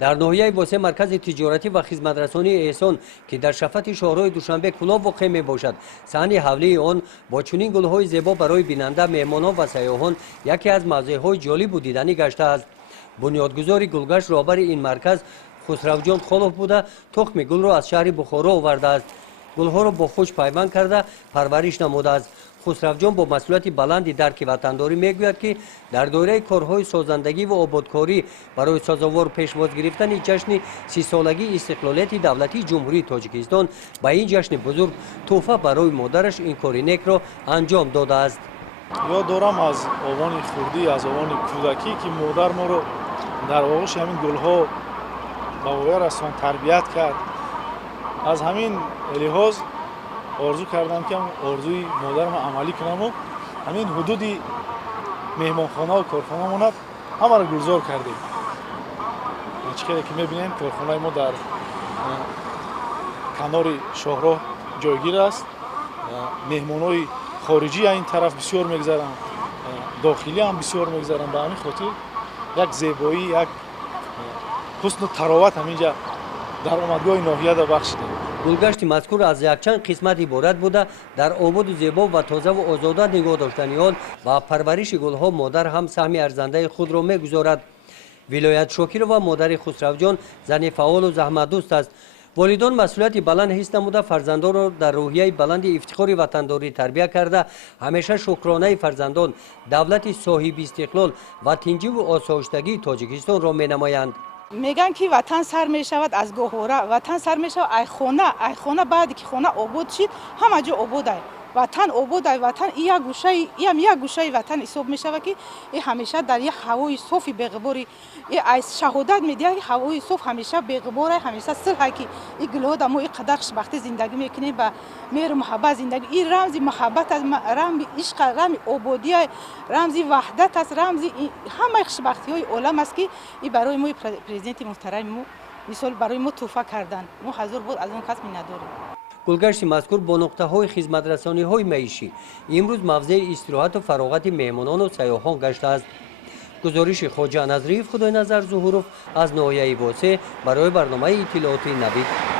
در ناحیه واسه مرکز تجارتی و خدمترسانی احسان که در شفت شهرهای دوشنبه کلاه واقع می باشد، صحن حولی آن با چنین گلهای زیبا برای بیننده، مهمانان و سیاحان یکی از موضعهای جالب و دیدنی گشته است. بنیادگذار گلگشت رهبر این مرکز خسروجان خالق بوده تخم گل را از شهر بخارا آورده است. گلها را با خود پیوند کرده پرورش نموده است. خسروجان با مسئولیت بلندی درک وطنداری میگوید که در دایره کارهای سازندگی و آبادکاری برای سازوار پیشواز گرفتن جشن 30 سالگی استقلالیت دولتی جمهوری تاجیکستان با این جشن بزرگ تحفه برای مادرش این کار نیک را انجام داده است. یاد دارم از آوان خوردی، از آوان کودکی که مادر ما رو در آغوش همین گلها با وی رسان تربیت کرد. از همین لحاظ آرزو کردم که آرزوی مادرم عملی کنم و همین حدودی مهمانخانه و کارخانه ماند همه را گلزار کردیم. چیکاری که میبینیم کارخانه ما در کنار شاهراه جایگیر است. مهمانای خارجی این طرف بسیار میگذرن، داخلی هم بسیار میگذرن. به همین خاطر یک زیبایی، یک حسن و تراوت همینجا در آمدگاه ناحیه را بخشیدیم. گلگشت مذکور از یکچند قسمت عبارت بوده. در آباد و زیبا و تازه و آزاده نگاه داشتن آن و پرورش گلها مادر هم سهم ارزنده خود را میگذارد. ولایت شاکر و مادر خسروجان زن فعال و زحمت دوست است. والدان مسئولیت بلند حس نموده فرزندان را در روحیه بلند افتخار وطنداری تربیت کرده همیشه شکرانه فرزندان دولت صاحب استقلال و تنظیم و آسایشتگی تاجیکستان را مینمایند. میگن که وطن سر میشود از گهوره، وطن سر میشود ای خانه بعدی که خانه آباد شد همه جا آباد است. وطن آباد است. وطن یک گوشه وطن حساب میشود که همیشه در یک هوای صاف بغباری از شهادت میده که هوای صاف همیشه بغبار است، همیشه صلح که این گلها دمو اینقدر خوشبختی زندگی میکنه با مهر و محبت زندگی. این رمز محبت است، رمز عشق، رمز آبادی است، رمز وحدت است، رمز همه خوشبختی های عالم است که این برای ما پرزیدنت محترم ما مثال برای ما تحفه کردن. ما حضور بود از اون کس می نداریم. گلگشت مذکور با نقطه های خدمت رسانی های معیشی امروز موضع استراحت و فراغت مهمانان و سیاحان گشته است. گزارش خواجه نظریف خدای نظر ظهورов از ناحیه واسه برای برنامه اطلاعاتی نوید.